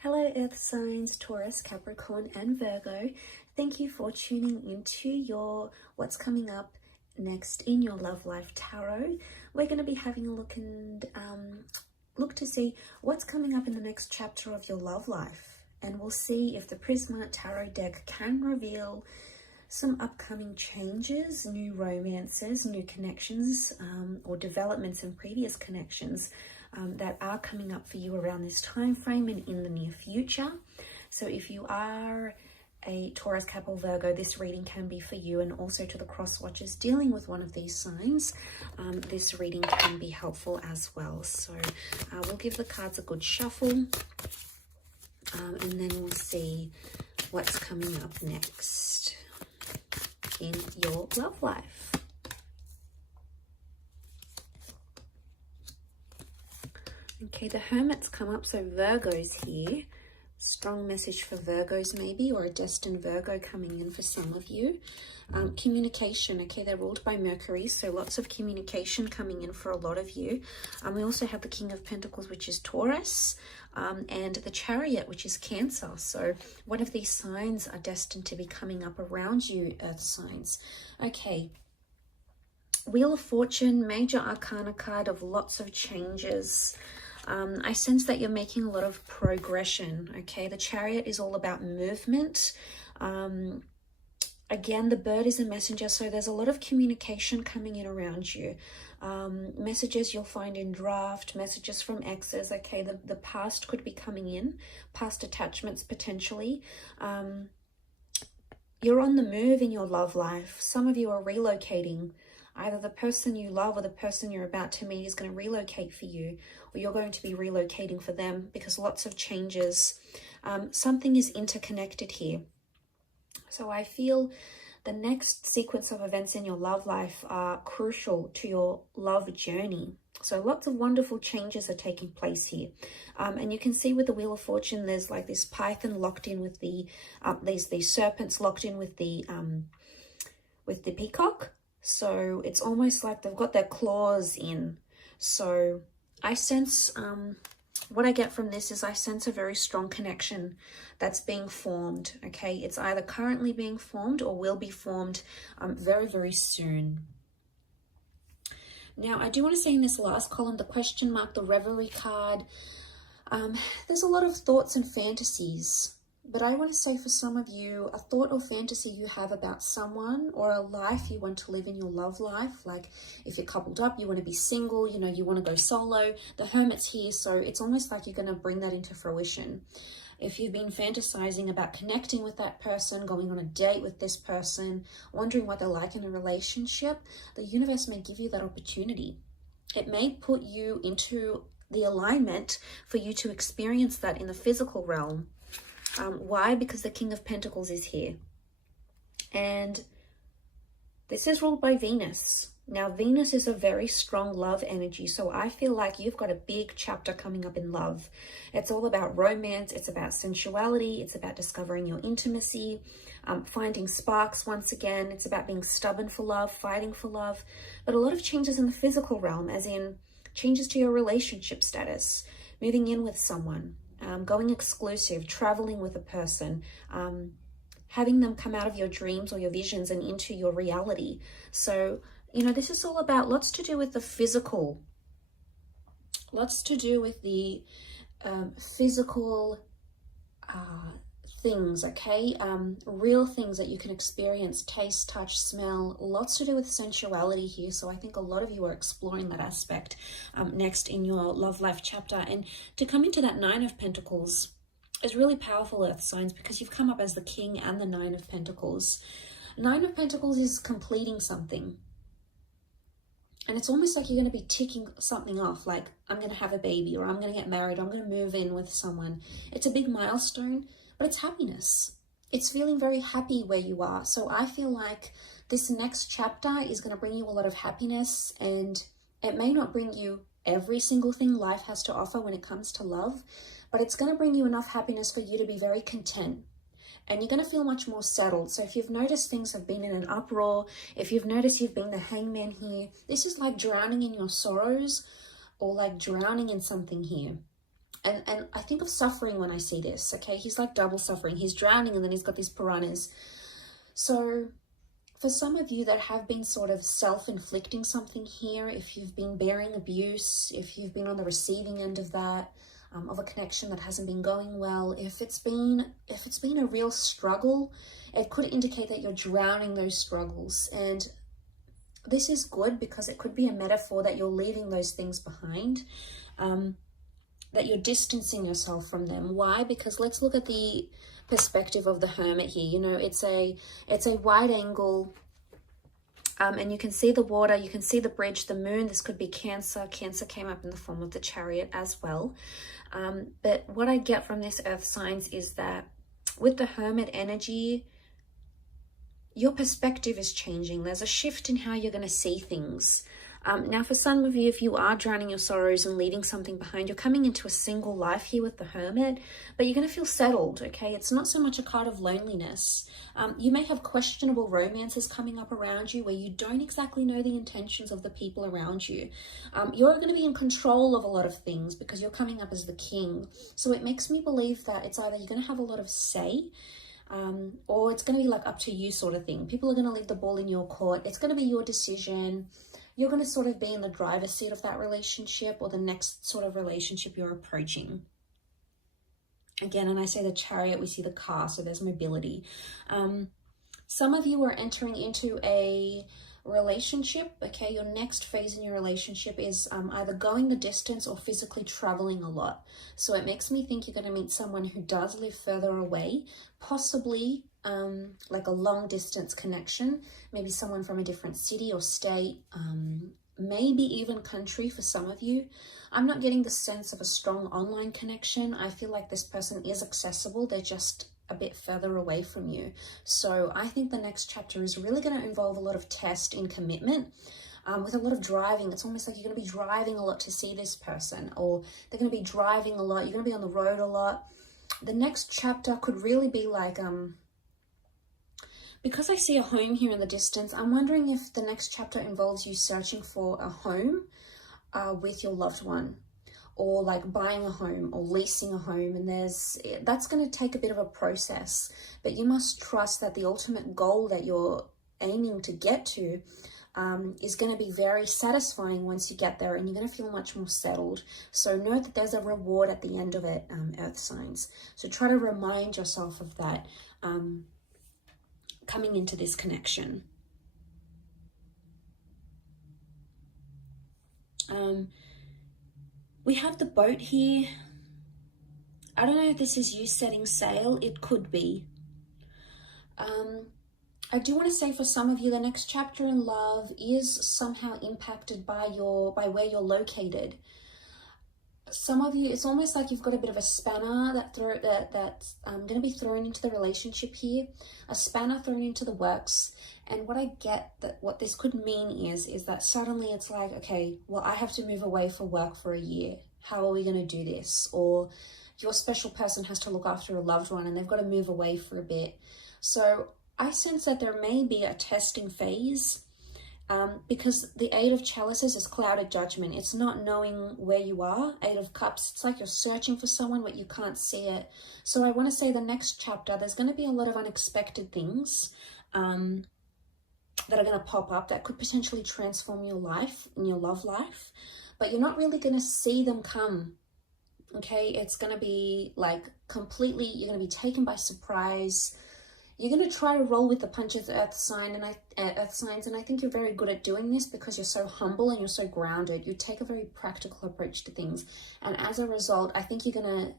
Hello Earth signs, Taurus, Capricorn and Virgo. Thank you for tuning into your what's coming up next in your love life tarot. We're going to be having a look and look to see what's coming up in the next chapter of your love life. And we'll see if the Prisma Tarot deck can reveal some upcoming changes, new romances, new connections, or developments in previous connections that are coming up for you around this time frame and in the near future. So if you are a Taurus, Cap or Virgo, this reading can be for you, and also to the cross watchers dealing with one of these signs, this reading can be helpful as well. So we'll give the cards a good shuffle, and then we'll see what's coming up next in your love life. Okay, the Hermit's come up, so Virgo's here. Strong message for Virgos maybe, or a destined Virgo coming in for some of you. Communication, okay, they're ruled by Mercury, so lots of communication coming in for a lot of you. We also have the King of Pentacles, which is Taurus, and the Chariot, which is Cancer. So one of these signs are destined to be coming up around you, Earth signs. Okay, Wheel of Fortune, major arcana card of lots of changes. I sense that you're making a lot of progression, okay? The Chariot is all about movement. Again, the bird is a messenger, so there's a lot of communication coming in around you. Messages you'll find in draft, messages from exes, okay? The past could be coming in, past attachments potentially. You're on the move in your love life. Some of you are relocating. Either the person you love or the person you're about to meet is going to relocate for you, or you're going to be relocating for them, because lots of changes. Something is interconnected here. So I feel the next sequence of events in your love life are crucial to your love journey. So lots of wonderful changes are taking place here. And you can see with the Wheel of Fortune, there's like this python locked in with the, these serpents locked in with the peacock. So it's almost like they've got their claws in. So I sense, what I get from this is I sense a very strong connection that's being formed, okay? It's either currently being formed or will be formed very, very soon. Now, I do want to say in this last column, the question mark, the Reverie card, there's a lot of thoughts and fantasies. But I want to say for some of you, a thought or fantasy you have about someone, or a life you want to live in your love life. Like if you're coupled up, you want to be single, you know, you want to go solo. The Hermit's here, so it's almost like you're going to bring that into fruition. If you've been fantasizing about connecting with that person, going on a date with this person, wondering what they're like in a relationship, the universe may give you that opportunity. It may put you into the alignment for you to experience that in the physical realm. Why? Because the King of Pentacles is here. And this is ruled by Venus. Now, Venus is a very strong love energy. So I feel like you've got a big chapter coming up in love. It's all about romance. It's about sensuality. It's about discovering your intimacy, finding sparks once again. It's about being stubborn for love, fighting for love. But a lot of changes in the physical realm, as in changes to your relationship status, moving in with someone. Going exclusive, traveling with a person, having them come out of your dreams or your visions and into your reality. So, you know, this is all about lots to do with the physical, lots to do with the physical things, okay? Real things that you can experience, taste, touch, smell, lots to do with sensuality here. So I think a lot of you are exploring that aspect next in your love life chapter. And to come into that Nine of Pentacles is really powerful, Earth signs, because you've come up as the King and the Nine of Pentacles. Nine of Pentacles is completing something. And it's almost like you're going to be ticking something off, like I'm going to have a baby, or I'm going to get married, or I'm going to move in with someone. It's a big milestone. But it's happiness. It's feeling very happy where you are. So I feel like this next chapter is going to bring you a lot of happiness, and it may not bring you every single thing life has to offer when it comes to love, but it's going to bring you enough happiness for you to be very content. And you're going to feel much more settled. So if you've noticed things have been in an uproar, if you've noticed you've been the hangman here, this is like drowning in your sorrows, or like drowning in something here. and I think of suffering when I see this, okay? He's like double suffering. He's drowning and then he's got these piranhas. So for some of you that have been sort of self-inflicting something here, if you've been bearing abuse, if you've been on the receiving end of that, of a connection that hasn't been going well, if it's been a real struggle, it could indicate that you're drowning those struggles. And this is good because it could be a metaphor that you're leaving those things behind, that you're distancing yourself from them. Why? Because let's look at the perspective of the Hermit here. You know, it's a wide angle, and you can see the water, you can see the bridge, the moon. This could be Cancer. Cancer came up in the form of the Chariot as well. But what I get from this earth signs is that with the Hermit energy, your perspective is changing. There's a shift in how you're going to see things. Now, for some of you, if you are drowning your sorrows and leaving something behind, you're coming into a single life here with the Hermit, but you're going to feel settled, okay? It's not so much a card of loneliness. You may have questionable romances coming up around you where you don't exactly know the intentions of the people around you. You're going to be in control of a lot of things because you're coming up as the king. So it makes me believe that it's either you're going to have a lot of say, or it's going to be like up to you sort of thing. People are going to leave the ball in your court. It's going to be your decision. You're going to sort of be in the driver's seat of that relationship or the next sort of relationship you're approaching. Again, and I say the Chariot, we see the car, so there's mobility. Some of you are entering into a relationship, okay? Your next phase in your relationship is either going the distance or physically traveling a lot. So it makes me think you're going to meet someone who does live further away, possibly like a long distance connection, maybe someone from a different city or state, maybe even country for some of you. I'm not getting the sense of a strong online connection. I feel like this person is accessible. They're just a bit further away from you. So I think the next chapter is really going to involve a lot of test in commitment, with a lot of driving. It's almost like you're going to be driving a lot to see this person, or they're going to be driving a lot. You're going to be on the road a lot. The next chapter could really be like, because I see a home here in the distance, I'm wondering if the next chapter involves you searching for a home with your loved one, or like buying a home or leasing a home. And that's going to take a bit of a process, but you must trust that the ultimate goal that you're aiming to get to is going to be very satisfying once you get there, and you're going to feel much more settled. So know that there's a reward at the end of it, earth signs. So try to remind yourself of that coming into this connection. We have the boat here. I don't know if this is you setting sail. It could be. I do want to say for some of you, the next chapter in love is somehow impacted by where you're located. Some of you, it's almost like you've got a bit of a spanner that's going to be thrown into the relationship here, a spanner thrown into the works. And what I get that what this could mean is that suddenly it's like, okay, well, I have to move away for work for a year. How are we going to do this? Or your special person has to look after a loved one and they've got to move away for a bit. So I sense that there may be a testing phase, because the Eight of Chalices is clouded judgment. It's not knowing where you are. Eight of Cups, it's like you're searching for someone but you can't see it. So I want to say the next chapter, there's going to be a lot of unexpected things that are going to pop up that could potentially transform your life and your love life, but you're not really going to see them come. Okay, it's going to be like completely, you're going to be taken by surprise. You're going to try to roll with the punches, earth signs, and I think you're very good at doing this because you're so humble and you're so grounded. You take a very practical approach to things, and as a result, I think you're going to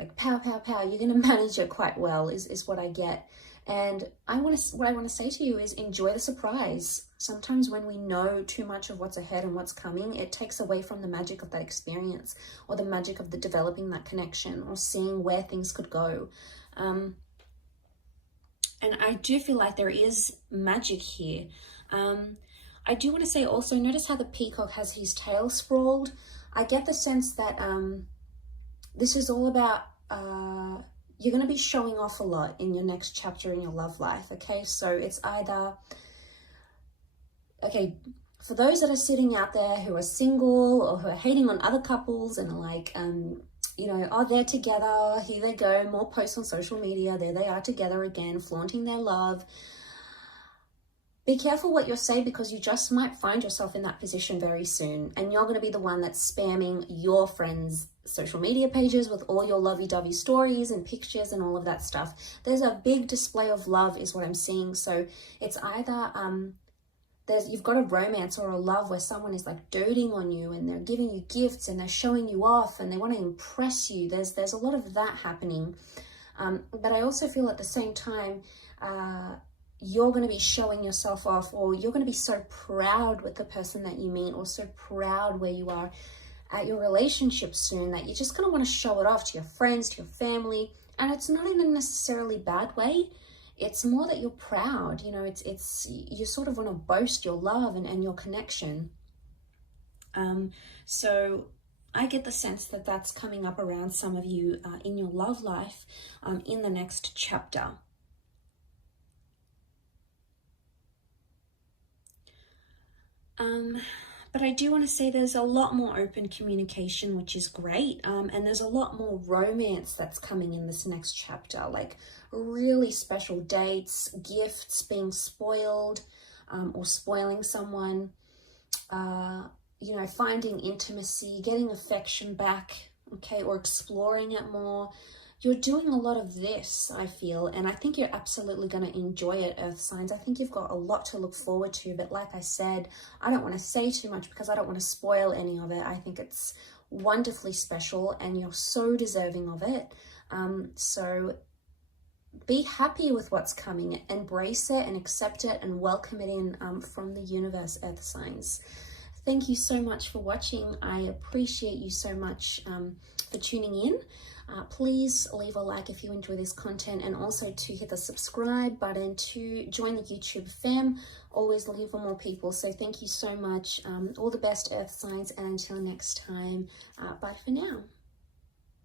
like pow. You're going to manage it quite well. Is what I get. And what I want to say to you is enjoy the surprise. Sometimes when we know too much of what's ahead and what's coming, it takes away from the magic of that experience, or the magic of the developing that connection, or seeing where things could go. And I do feel like there is magic here. I do want to say also, notice how the peacock has his tail sprawled. I get the sense that this is all about, you're going to be showing off a lot in your next chapter in your love life, okay? So it's either, okay, for those that are sitting out there who are single or who are hating on other couples and are like, you know, oh, they're together, here they go, more posts on social media, there they are together again, flaunting their love. Be careful what you say, because you just might find yourself in that position very soon, and you're going to be the one that's spamming your friends' social media pages with all your lovey-dovey stories and pictures and all of that stuff. There's a big display of love is what I'm seeing. So it's either you've got a romance or a love where someone is like doting on you and they're giving you gifts and they're showing you off and they want to impress you. There's a lot of that happening. But I also feel at the same time, you're going to be showing yourself off, or you're going to be so proud with the person that you meet, or so proud where you are at your relationship soon, that you're just going to want to show it off to your friends, to your family. And it's not in a necessarily bad way. It's more that you're proud, you know, it's you sort of want to boast your love and your connection. So I get the sense that that's coming up around some of you in your love life in the next chapter. But I do want to say there's a lot more open communication, which is great. And there's a lot more romance that's coming in this next chapter, like really special dates, gifts, being spoiled, or spoiling someone, you know, finding intimacy, getting affection back, okay, or exploring it more. You're doing a lot of this, I feel, and I think you're absolutely going to enjoy it, Earth signs. I think you've got a lot to look forward to, but like I said, I don't want to say too much because I don't want to spoil any of it. I think it's wonderfully special and you're so deserving of it. So be happy with what's coming, embrace it and accept it and welcome it in from the universe, Earth signs. Thank you so much for watching. I appreciate you so much for tuning in. Please leave a like if you enjoy this content, and also to hit the subscribe button to join the YouTube fam. Always looking for more people. So thank you so much. All the best, Earth signs, and until next time, bye for now.